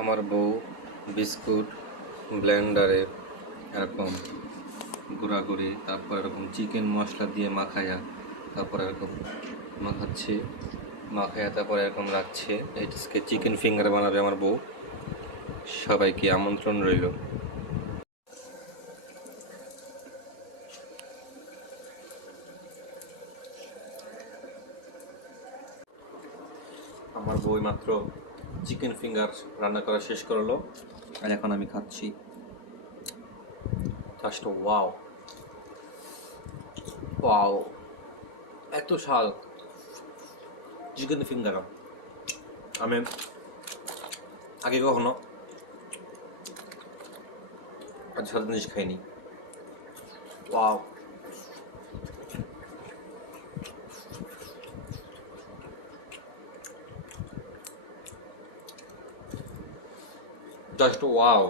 আমার বউ বিস্কুট ব্লেন্ডারে এরকম গুঁড়াগুড়ি, তারপর এরকম চিকেন মশলা দিয়ে মাখায়া, তারপর এরকম মাখাচ্ছে, মাখায়া তারপর এরকম রাখছে। এটাকে চিকেন ফিঙ্গার বানাবে আমার বউ। সবাইকে আমন্ত্রণ রইল। আমার বউ মাত্র চিকেন ফিঙ্গার রান্না করা শেষ করলো, আর এখন আমি খাচ্ছি। জাস্ট ওয়াও, ওয়াও, এত স্বাদ চিকেন ফিঙ্গার আমি আগে কখনো এত স্বাদ জিনিস খাইনি। Wow, just wow.